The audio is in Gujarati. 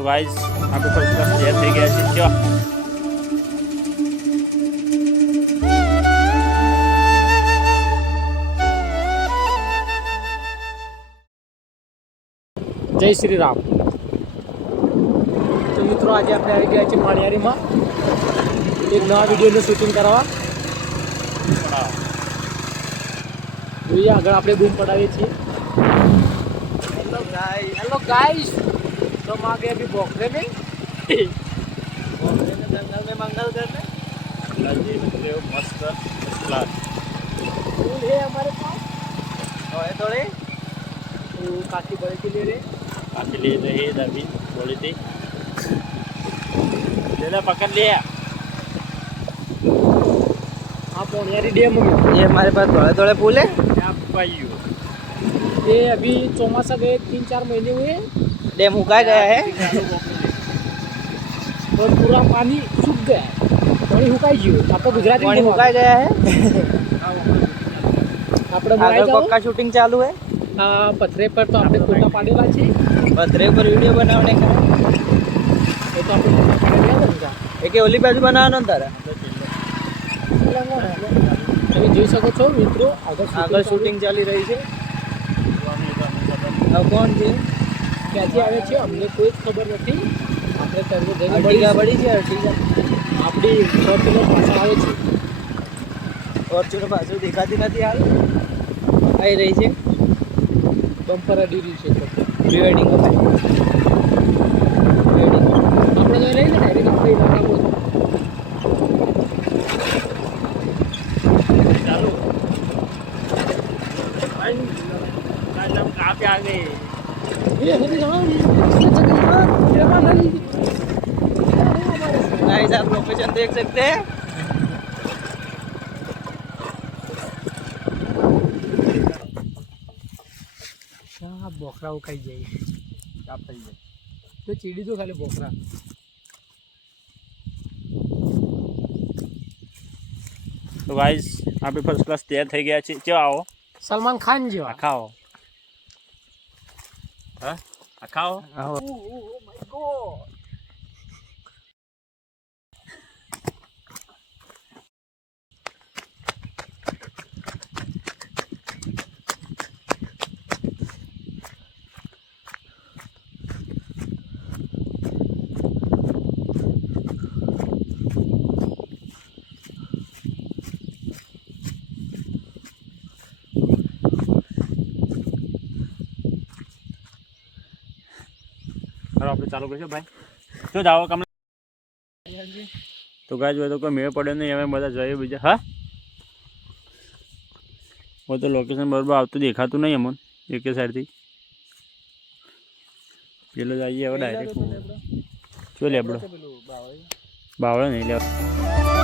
તો ગાઈઝ આપણે થોડું બધા તૈયાર થઈ ગયા છે. ચલો જય શ્રી રામ. તો મિત્રો, આજે આપણે આવી ગયા છીએ માણિયારીમાં એક નવા વિડીયોનું શૂટિંગ કરવા જોઈએ આગળ આપણે બૂમ પડાવીએ છીએ. હેલો ગાઈસ હેલો ગાઈસ तो माँ अभी भोंकते नहीं भोंकते में जंगल में मंगल करने लगी रहे हो मस्त क्लास फूल है हमारे पास और है थोड़े तो काफी बड़े के लिए काफी ले रहे हैं अभी थोड़ी थी लेना पकड़ लिया ये हमारे पास थोड़े थोड़े फूल है ये अभी चौमासा गए तीन चार महीने हुए डैम हुका गया है और पूरा पानी सूख गया है પાણી હુકાઈ ગયું આપણે ગુજરાતી पानी हुका गया है આપણે आगे મળાઈ જાઓ पक्का शूटिंग चालू है આ પથરે પર તો આપણે ફોટા પાડેલા છે पथरे पर वीडियो बनाने का એ તો આપણે ફોટા પાડેલા બધા एक ओली बाजू बनाना तारा તમે જોઈ શકો છો મિત્રો આગળ આગળ શૂટિંગ ચાલી રહી છે હવે કોણ છે ક્યાંથી આવે છે અમને કોઈ જ ખબર નથી. આપણે તરવું જઈને મળીશું. પડી છે અર્ટિગા આપણી ફોર્ચ્યુનર પાછળ આવે છે. ફોર્ચ્યુનર પાછળ દેખાતી નથી હાલ. આવી રહી છે. બમ્પર અડી રહ્યું છે પ્રિવેડિંગ પ્રી વેડિંગ આપણે જો રહીને ડાયરેક્ટ આપણે ઇલાકા ચાલો. કાપી આગે એ હરી રામ જગન્નાથ પ્રેમાનંદ गाइस आप लोकेशन देख सकते हैं આ બોખરા ઉકાઈ જાય કાપ થઈ જાય તો ચીડી તો ખાલી બોખરા તો ગાઈઝ આપણે ફર્સ્ટ ક્લાસ તૈયાર થઈ ગયા છે ચલો આવો સલમાન ખાન જેવા આ ખાઓ હા ખાઓ ચાલો આપણે ચાલુ કરીશું ભાઈ. શું જાઓ કમ તો ગાય જોઈએ તો કોઈ મેળ પડ્યો નહીં અમે બધા જઈએ બીજા હા? હું તો લોકેશન બરોબર આવતું દેખાતું નહીં અમને એક સાઈડથી. પેલો જઈએ હવે ડાયરેક્ટ શું લેબડો? બાવળો નહીં લેવા.